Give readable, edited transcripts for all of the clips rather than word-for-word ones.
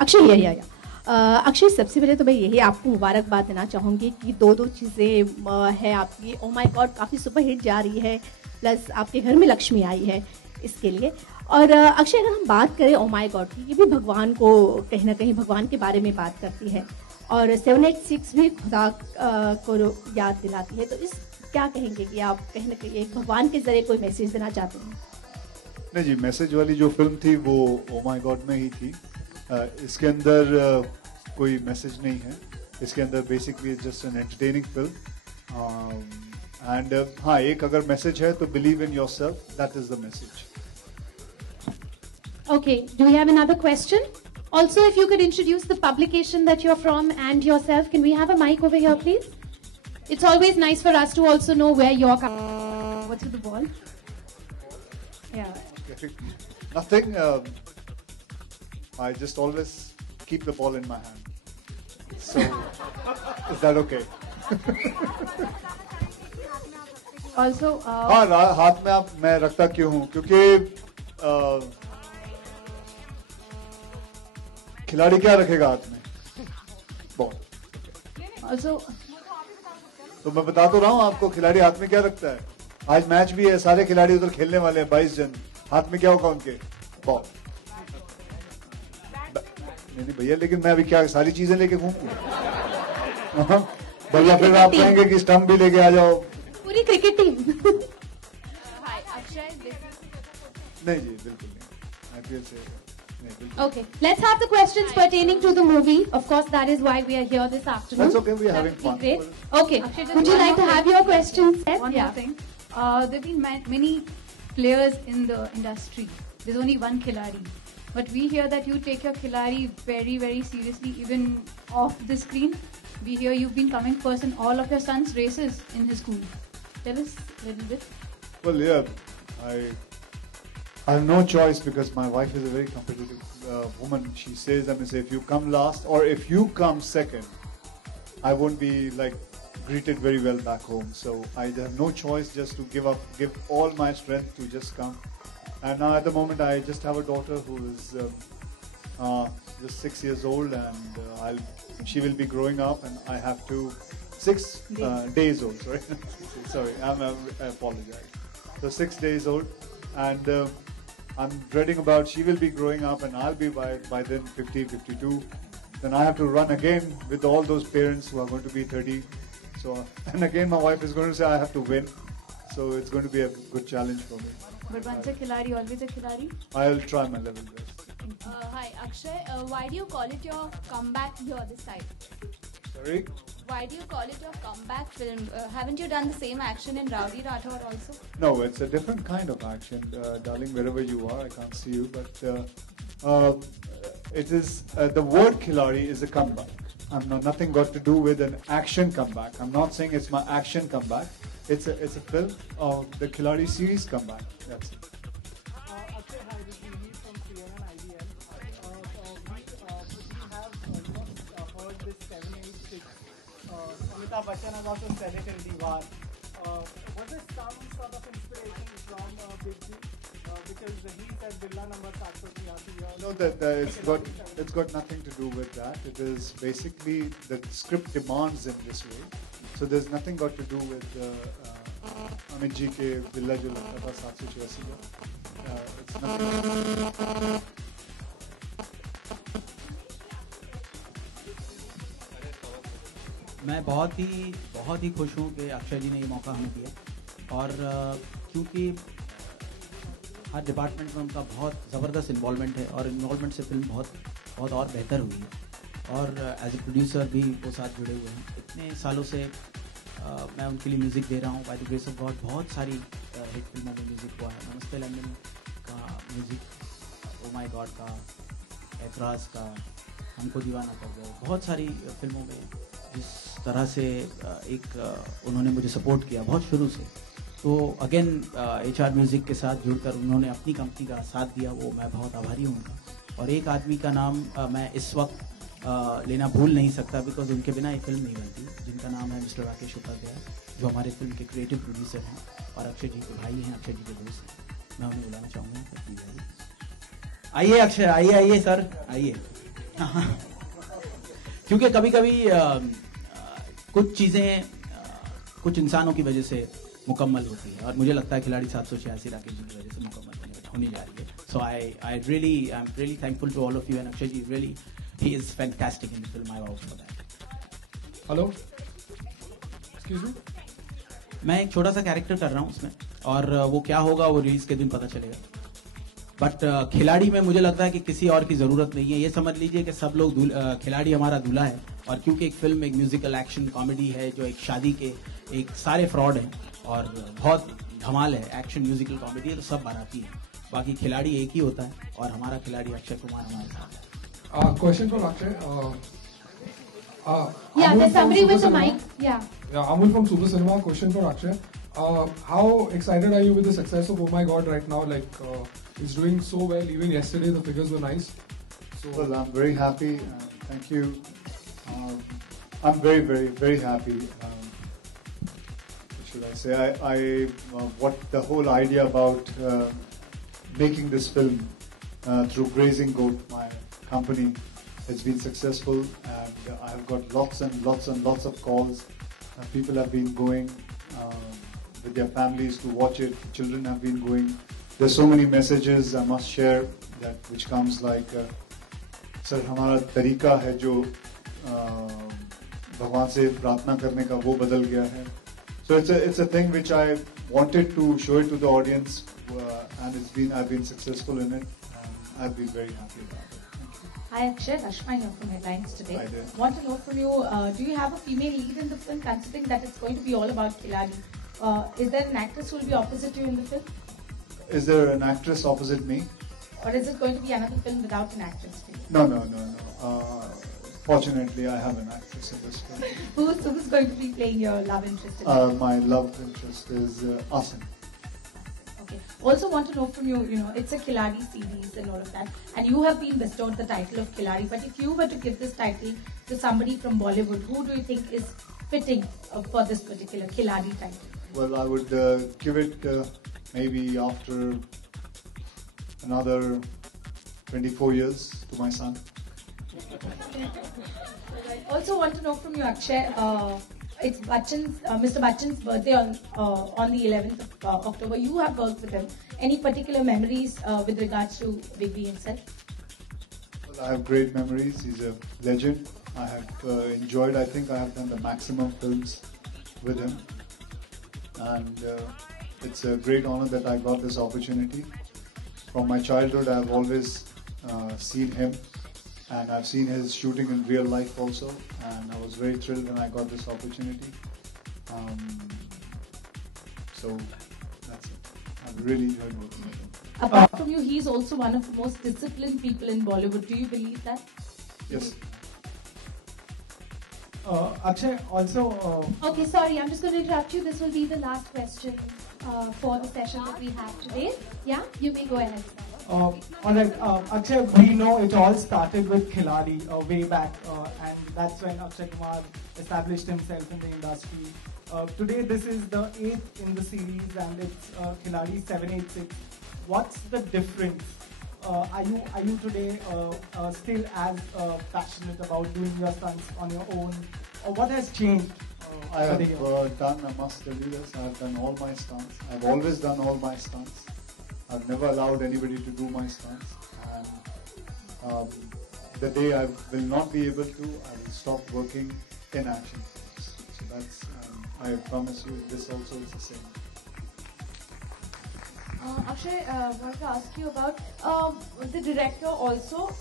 अक्षय अक्षय, सबसे पहले तो मैं यही आपको मुबारकबाद देना चाहूँगी कि दो चीज़ें है आपकी। ओ माय गॉड काफ़ी सुपर हिट जा रही है, प्लस आपके घर में लक्ष्मी आई है, इसके लिए। और अक्षय, अगर हम बात करें ओ माय गॉड की, ये भी भगवान को कहीं ना कहीं भगवान के बारे में बात करती है, और 786 भी खुदा को याद दिलाती है। तो इस क्या कहेंगे कि आप कहीं ना कहीं एक भगवान के जरिए कोई मैसेज देना चाहते हैं? नहीं जी, मैसेज वाली जो फिल्म थी वो ओ माय गॉड में ही थी। इसके अंदर कोई मैसेज नहीं है। इसके अंदर basically just an entertaining film. And हाँ, एक अगर मैसेज है तो believe in yourself, that is the message. Okay, do we have another question? Also, if you could introduce the publication that you're from and yourself, can we have a mic over here, please? It's always nice for us to also know where you're coming. What's with the ball? Yeah. Nothing. I just always keep the ball in my hand. So, is that okay? Also, हाँ, हाथ में आप मैं रखता क्यों हूँ? क्योंकि खिलाड़ी क्या रखेगा हाथ में? बॉल। also, तो मैं बता तो रहा हूँ आपको, खिलाड़ी हाथ में क्या रखता है। आज मैच भी है, सारे खिलाड़ी उधर खेलने वाले हैं, 22 जन। हाथ में क्या होगा उनके? बॉल। नहीं भैया, लेकिन मैं अभी क्या सारी चीजें लेके घूमूं? भैया फिर आप कहेंगे कि स्टंप भी लेके आ जाओ। पूरी क्रिकेट टीम। नहीं जी, बिल्कुल नहीं। आईपीएल से Okay, let's have the questions pertaining to the movie. Of course, that is why we are here this afternoon. That's okay, we are having fun. Great. Okay, would you like to have your questions set? One more thing. There have been many players in the industry. There's only one Khiladi. But we hear that you take your Khiladi very, very seriously, even off the screen. We hear you've been coming first in all of your son's races in his school. Tell us a little bit. Well, yeah, I have no choice because my wife is a very competitive woman. She says, if you come last or if you come second, I won't be like greeted very well back home. So I have no choice just to give all my strength to just come. And now at the moment, I just have a daughter who is just 6 years old, and she will be growing up, and I have to 6 days old. Sorry, sorry, I apologize. So 6 days old, and I'm dreading about she will be growing up and I'll be by then 50, 52. Then I have to run again with all those parents who are going to be 30. So, and again my wife is going to say I have to win. So it's going to be a good challenge for me. But once a Khiladi, always a Khiladi. I'll try my level best. Hi Akshay, why do you call it your comeback here this time? Sorry? Why do you call it your comeback film? Haven't you done the same action in Rowdy Rathore also? No, it's a different kind of action, darling. Wherever you are, I can't see you, but it is the word Khiladi is a comeback. Nothing got to do with an action comeback. I'm not saying it's my action comeback. It's a film of the Khiladi series comeback. That's it. Akshay, hi, this is Lee from CNN IBL. We have heard this 786. Amitabh Bachchan has also said it in Diwar. Was there some sort of inspiration from Big B? Because he said Billa number 786. No, it's got nothing to do with that. It is basically the script demands in this way. So there's nothing got to do with Amit ji ke Billa jo lagta tha 786 ka. It's nothing. मैं बहुत ही खुश हूँ कि अक्षय जी ने ये मौका हमें दिया, और क्योंकि हर डिपार्टमेंट में उनका बहुत ज़बरदस्त इन्वॉल्वमेंट है, और इन्वॉल्वमेंट से फिल्म बहुत और बेहतर हुई है, और एज ए प्रोड्यूसर भी वो साथ जुड़े हुए हैं। इतने सालों से मैं उनके लिए म्यूज़िक दे रहा हूँ। By the grace of God बहुत सारी हिट फिल्मों में म्यूज़िक हुआ है। नमस्ते लंदन का म्यूज़िक, ओ माय गॉड का, ऐतराज़ का, हमको दीवाना कर गए, बहुत सारी फिल्मों में जिस तरह से उन्होंने मुझे सपोर्ट किया बहुत शुरू से। तो अगेन HR म्यूज़िक के साथ जुड़कर उन्होंने अपनी कंपनी का साथ दिया, वो मैं बहुत आभारी हूँ उनका। और एक आदमी का नाम मैं इस वक्त लेना भूल नहीं सकता, बिकॉज उनके बिना ये फिल्म नहीं बनती, जिनका नाम है मिस्टर राकेश उपाध्याय, जो हमारे फिल्म के क्रिएटिव प्रोड्यूसर हैं और अक्षय जी के भाई हैं, अक्षय जी के दोस्त हैं। मैं उन्हें बुलाना चाहूँगा। आइए अक्षय, आइए सर, आइए। क्योंकि कभी कभी कुछ चीज़ें कुछ इंसानों की वजह से मुकम्मल होती है, और मुझे लगता है खिलाड़ी 786 राकेश जी की वजह से मुकम्मल होने जा रही है. So I am really thankful to all of you, and Akshay ji really he is fantastic in the film. I vouch for that. Hello, excuse me. मैं एक छोटा सा कैरेक्टर कर रहा हूँ उसमें, और वो क्या होगा वो रिलीज के दिन पता चलेगा. बट खिलाड़ी में मुझे लगता है कि किसी और की जरूरत नहीं है. ये समझ लीजिए कि सब लोग खिलाड़ी हमारा दूल्हा है. और क्योंकि एक फिल्म एक म्यूजिकल एक्शन कॉमेडी है, जो एक शादी के एक सारे फ्रॉड हैं और बहुत धमाल है, एक्शन म्यूजिकल कॉमेडी है, तो सब बाराती है. बाकी खिलाड़ी एक ही होता है, और हमारा खिलाड़ी अक्षय कुमार हमारे साथ है. Question for Akshay. Yeah, Amul there's from somebody Super with the Cinema. mic. Yeah. Yeah, Amul from Super Cinema. Question for Akshay. How excited are you with the success of Oh My God right now? Like, it's doing so well. Even yesterday, the figures were nice. So, Well, I'm very happy. Thank you. I'm very, very, very happy. What should I say? What the whole idea about making this film through Grazing Goat, my company, has been successful, and I have got lots and lots and lots of calls. People have been going with their families to watch it. Children have been going. There's so many messages I must share that which comes like, sir हमारा तरीका है जो भगवान से प्रार्थना करने का वो बदल गया है. So it's a thing which I wanted to show it to the audience, and I've been successful in it, and I've been very happy about it. Hi Akshay, Rashma here from Headlines today. Hi there. Want to know from you, do you have a female lead in the film, considering that it's going to be all about Khiladi? Is there an actress who will be opposite you in the film? Is there an actress opposite me? Or is it going to be another film without an actress? No. Fortunately, I have an actress in this film. Who's going to be playing your love interest in the film? My love interest is Asim. Okay. Also want to know from you, it's a Khiladi series and all of that, and you have been bestowed the title of Khiladi, but if you were to give this title to somebody from Bollywood, who do you think is fitting for this particular Khiladi title? Well, I would give it maybe after another 24 years to my son. I also want to know from you, Akshay, it's Mr. Bachchan's birthday on the 11th of October. You have worked with him. Any particular memories with regards to Big B himself? Well, I have great memories. He's a legend. I have enjoyed. I think I have done the maximum films with him, and it's a great honor that I got this opportunity. From my childhood, I've always seen him, and I've seen his shooting in real life also, and I was very thrilled when I got this opportunity. So that's it. I've really enjoyed working with him. Apart from you, he's also one of the most disciplined people in Bollywood. Do you believe that? Yes. Akshay, also. Okay, sorry, I'm just going to interrupt you. This will be the last question for the session that we have today. Yeah, you may go ahead. Alright, Akshay, we know it all started with Khiladi way back, and that's when Akshay Kumar established himself in the industry. Today, this is the 8th in the series, and it's Khiladi 786. What's the difference? Are you today still as passionate about doing your stunts on your own, or what has changed? I have done, I must tell you this, I have done all my stunts. I've always done all my stunts. I've never allowed anybody to do my stunts. And the day I will not be able to, I will stop working in action. So that's, I promise you, this also is the same. Akshay, I wanted to ask you about the director also.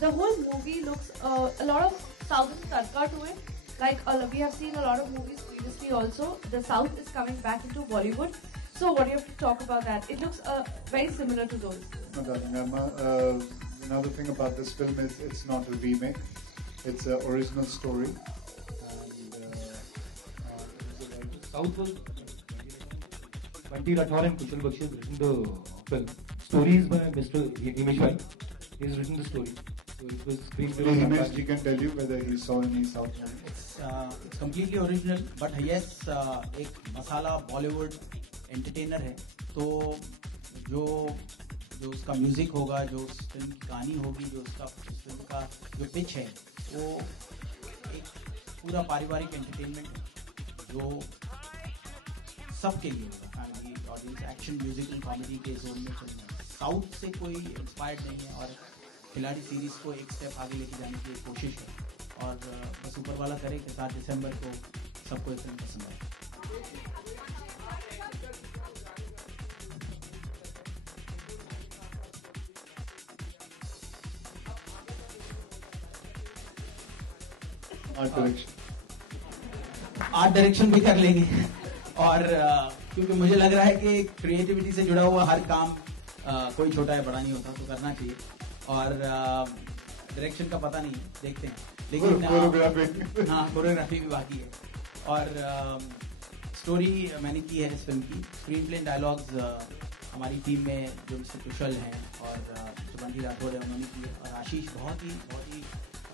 The whole movie looks a lot of Southern tarka to it. Like we have seen a lot of movies previously also. The South is coming back into Bollywood. So what do you have to talk about that? It looks very similar to those. No, darling, another thing about this film is it's not a remake. It's an original story. And South was Bunty Rathore and Kushal Bakshi has written the film. Story is by Mr. Himesh Rai. He has written the story. So it was screenplay. Himesh, he can tell you whether he saw any South movie. It's completely original, but yes, एक मसाला Bollywood entertainer है, तो जो जो उसका music होगा, जो उस film की कहानी होगी, जो उसका फिल्म का जो पिच है, वो एक पूरा पारिवारिक एंटरटेनमेंट जो सबके लिए होगा, family audience, action, musical, comedy के जोन में फिल्म है। साउथ से कोई इंस्पायर्ड नहीं है और खिलाड़ी सीरीज़ को एक स्टेप आगे लेके जाने की कोशिश है और बस ऊपर वाला करे कि 7 दिसंबर को सबको ये फिल्म पसंद आए। आर्ट डायरेक्शन भी कर लेंगे और क्योंकि मुझे लग रहा है कि क्रिएटिविटी से जुड़ा हुआ हर काम कोई छोटा या बड़ा नहीं होता, तो करना चाहिए। और डायरेक्शन का पता नहीं है, देखते हैं, लेकिन हाँ कोरियोग्राफी भी बाकी है। और स्टोरी मैंने की है इस फिल्म की, स्क्रीन प्ले डायलॉग्स हमारी टीम में जो मिस्टर कुशल हैं और जो बंटी राठौड़ है उन्होंने की है। और आशीष बहुत ही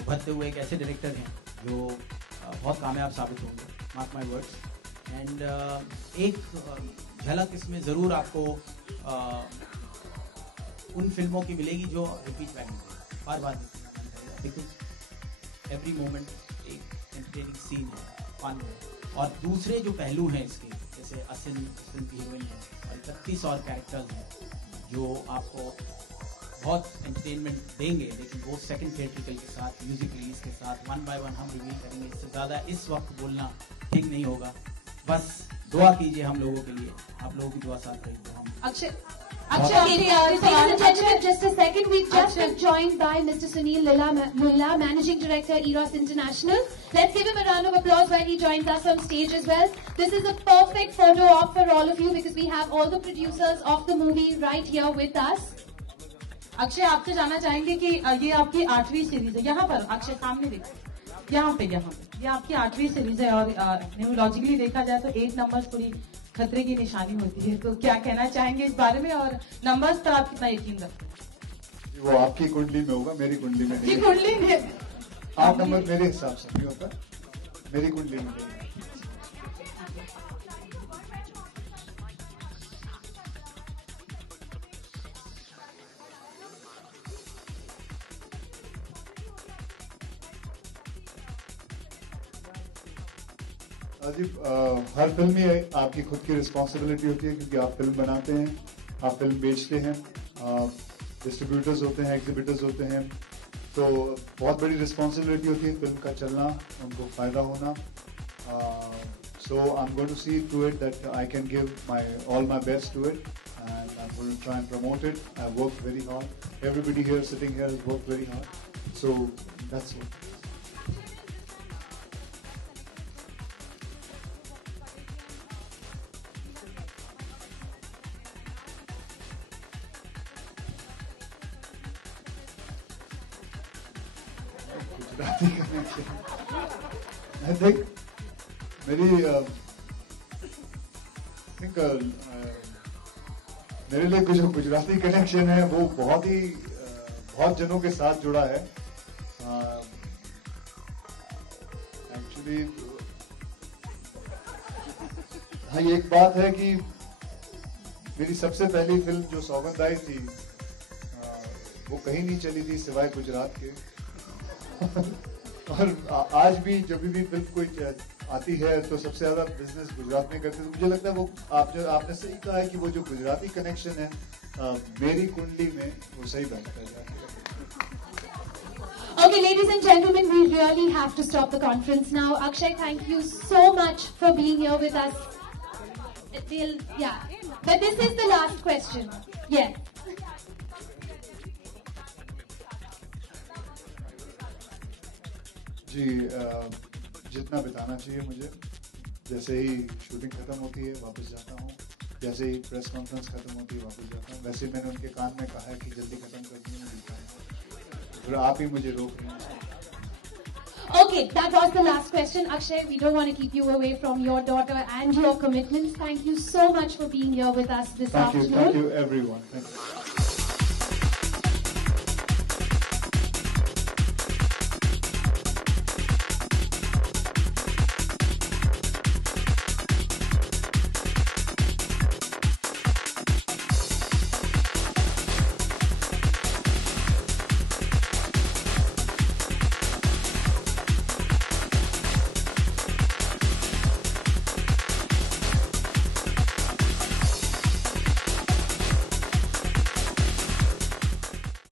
उभरते हुए एक ऐसे डायरेक्टर हैं जो बहुत कामयाब साबित होंगे, मार्क माई वर्ड्स। एंड एक झलक इसमें ज़रूर आपको उन फिल्मों की मिलेगी जो रिपीट बैक में बार बार बिकॉज एवरी मोमेंट एक एंटरटेनिंग सीन है, फन है। और दूसरे जो पहलू हैं इसके, जैसे असिन फिल्म की हीरोइन है और 31 और कैरेक्टर्स हैं जो आपको बहुत एंटरटेनमेंट देंगे, लेकिन वो सेकंड थिएट्रिकल के साथ, म्यूजिक रिलीज के साथ, 1 बाय 1 हम रिवील करेंगे। इससे ज़्यादा इस वक्त बोलना ठीक नहीं होगा। बस दुआ कीजिए हम लोगों के लिए, आप लोगों की दुआ साथ रही तो हम Akshay, ladies and gentlemen, just a second. We've just been joined by Mr. Sunil Mulla, Managing Director, Eros International. Let's give him a round of applause while he joins us on stage as well. This is a perfect photo op for all of you because we have all the producers of the movie right here with us. Akshay, आपसे जानना चाहेंगे कि ये आपकी 8वीं series है। यहाँ पर अक्षय सामने देखो, यहाँ पे ये आपकी 8वीं सीरीज है और न्यूरोलॉजिकली देखा जाए तो 8 नंबर्स पूरी खतरे की निशानी होती है। तो क्या कहना चाहेंगे इस बारे में और नंबर्स पर आप कितना यकीन रखते हैं? वो आपकी कुंडली में होगा, मेरी कुंडली में नहीं। कुंडली में 8 नंबर मेरे हिसाब से नहीं होता, मेरी कुंडली में नहीं। हर फिल्म में आपकी खुद की रिस्पॉन्सिबिलिटी होती है क्योंकि आप फिल्म बनाते हैं, आप फिल्म बेचते हैं, डिस्ट्रीब्यूटर्स होते हैं, एग्जिबिटर्स होते हैं, तो बहुत बड़ी रिस्पॉन्सिबिलिटी होती है फिल्म का चलना, उनको फ़ायदा होना। So I'm going to see to it that I can give all my best to it, and I'm going to try and promote it. I've worked very hard. Everybody here sitting here has worked very hard. So that's what. I think मेरे लिए कुछ Gujarati connection है वो बहुत जनों के साथ जुड़ा है। एक्चुअली हाँ, ये एक बात है कि मेरी सबसे पहली फिल्म जो सौगंध आई थी वो कहीं नहीं चली थी सिवाय गुजरात के। और आज भी जब भी फिल्म कोई आती है तो सबसे ज्यादा बिजनेस गुजरात में करते हैं। तो मुझे लगता है वो आपने सही कहा है कि वो जो गुजराती कनेक्शन है मेरी कुंडली में वो सही बैठता है। Okay, ladies and gentlemen, we really have to stop the conference now. Akshay, thank you so much for being here with us. Yeah, but this is the last question. Yes. जी, जितना बिताना चाहिए मुझे, जैसे ही शूटिंग खत्म होती है वापस जाता हूँ, जैसे ही प्रेस कॉन्फ्रेंस खत्म होती है वापस जाता हूँ। वैसे मैंने उनके कान में कहा है कि जल्दी खत्म कर दीजिए, फिर आप ही मुझे रोक रहे हैं। Okay, that was the last question. Akshay, we don't want to keep you away from your daughter and your commitments. Thank you so much for being here with us this afternoon. Thank you everyone. Thank you.